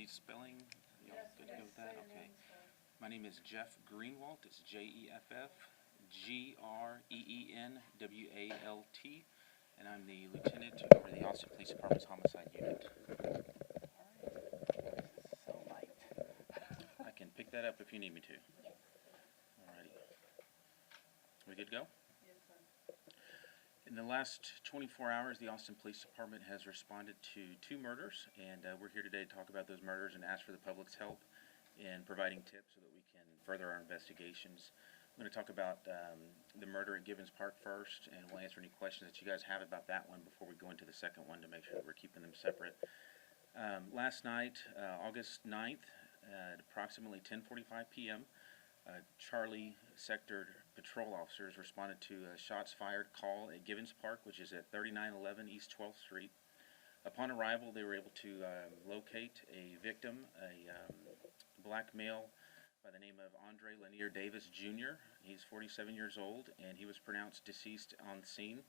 need spelling? Y'all good to go with that? Okay. My name is Jeff Greenwalt. It's Jeff Greenwalt, and I'm the lieutenant over the Austin Police Department's homicide unit. So light. I can pick that up if you need me to. Alrighty. We good to go? In the last 24 hours, the Austin Police Department has responded to 2 murders, and we're here today to talk about those murders and ask for the public's help in providing tips so that we can further our investigations. I'm going to talk about the murder at Gibbons Park first, and we'll answer any questions that you guys have about that one before we go into the second one to make sure that we're keeping them separate. Last night, August 9th, at approximately 10:45 p.m., Charlie Sector patrol officers responded to a shots fired call at Gibbons Park, which is at 3911 East 12th Street. Upon arrival, they were able to locate a victim, a black male by the name of Andre Lanier Davis Jr. He's 47 years old, and he was pronounced deceased on scene.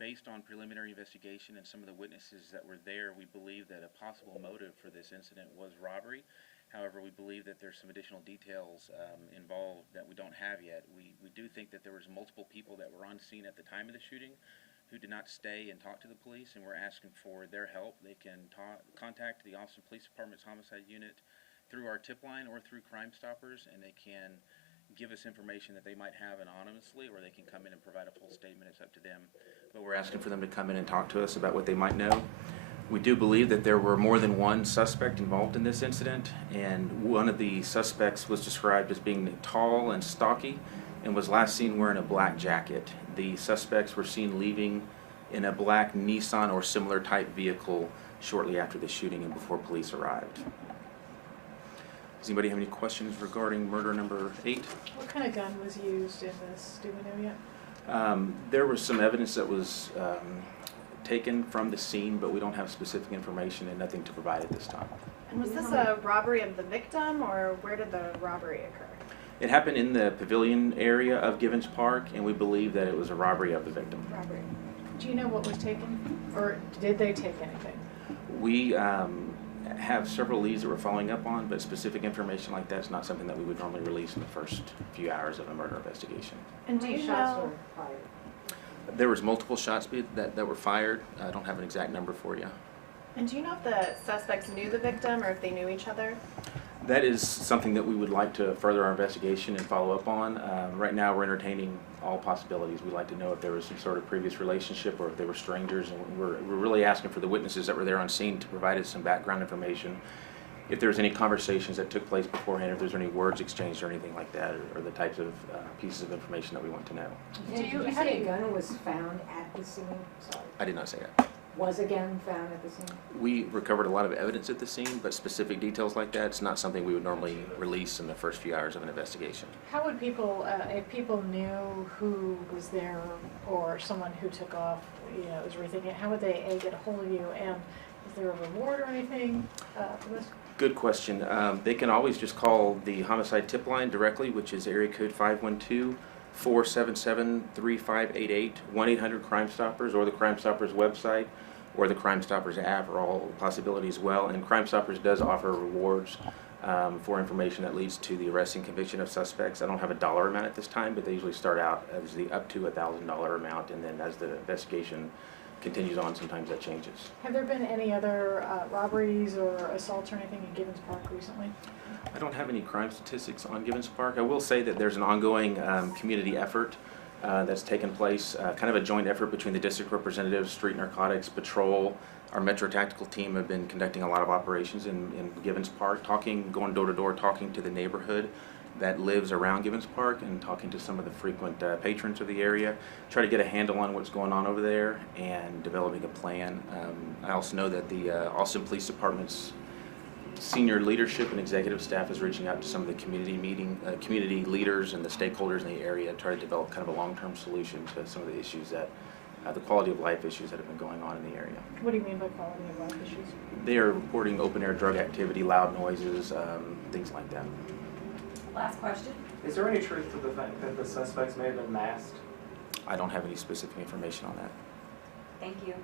Based on preliminary investigation and some of the witnesses that were there, we believe that a possible motive for this incident was robbery. However, we believe that there's some additional details involved that we don't have yet. We do think that there was multiple people that were on scene at the time of the shooting who did not stay and talk to the police, and we're asking for their help. They can contact the Austin Police Department's homicide unit through our tip line or through Crime Stoppers, and they can give us information that they might have anonymously, or they can come in and provide a full statement. It's up to them. But we're asking for them to come in and talk to us about what they might know. We do believe that there were more than one suspect involved in this incident, and one of the suspects was described as being tall and stocky and was last seen wearing a black jacket. The suspects were seen leaving in a black Nissan or similar type vehicle shortly after the shooting and before police arrived. Does anybody have any questions regarding murder number 8? What kind of gun was used in this? Do we know yet? There was some evidence that was taken from the scene, but we don't have specific information and nothing to provide at this time. And was this a robbery of the victim, or where did the robbery occur? It happened in the pavilion area of Gibbons Park, and we believe that it was a robbery of the victim. Robbery. Do you know what was taken? Or did they take anything? We have several leads that we're following up on, but specific information like that is not something that we would normally release in the first few hours of a murder investigation. And do you know? There was multiple shots that were fired. I don't have an exact number for you. And do you know if the suspects knew the victim or if they knew each other? That is something that we would like to further our investigation and follow up on. Right now we're entertaining all possibilities. We'd like to know if there was some sort of previous relationship or if they were strangers, and we're really asking for the witnesses that were there on scene to provide us some background information. If there's any conversations that took place beforehand, if there's any words exchanged or anything like that, or the types of pieces of information that we want to know. Did you say a gun was found at the scene? Sorry. I did not say that. Was a gun found at the scene? We recovered a lot of evidence at the scene, but specific details like that, it's not something we would normally release in the first few hours of an investigation. How would people, if people knew who was there or someone who took off, was rethinking, how would they get a hold of you? And is there a reward or anything for this? Good question. They can always just call the homicide tip line directly, which is area code 512-477-3588, 1-800-CRIME STOPPERS, or the Crime Stoppers website, or the Crime Stoppers app, are all possibilities as well. And Crime Stoppers does offer rewards for information that leads to the arrest and conviction of suspects. I don't have a dollar amount at this time, but they usually start out as the up to $1,000 amount, and then as the investigation continues on, sometimes that changes. Have there been any other robberies or assaults or anything in Gibbons Park recently? I don't have any crime statistics on Gibbons Park. I will say that there's an ongoing community effort that's taken place, kind of a joint effort between the district representatives, street narcotics, patrol. Our Metro Tactical team have been conducting a lot of operations in Gibbons Park, going door to door, talking to the neighborhood that lives around Gibbons Park and talking to some of the frequent patrons of the area, try to get a handle on what's going on over there and developing a plan. I also know that the Austin Police Department's senior leadership and executive staff is reaching out to some of the community leaders and the stakeholders in the area to try to develop kind of a long-term solution to some of the issues that, the quality of life issues that have been going on in the area. What do you mean by quality of life issues? They are reporting open-air drug activity, loud noises, things like that. Last question. Is there any truth to the fact that the suspects may have been masked? I don't have any specific information on that. Thank you.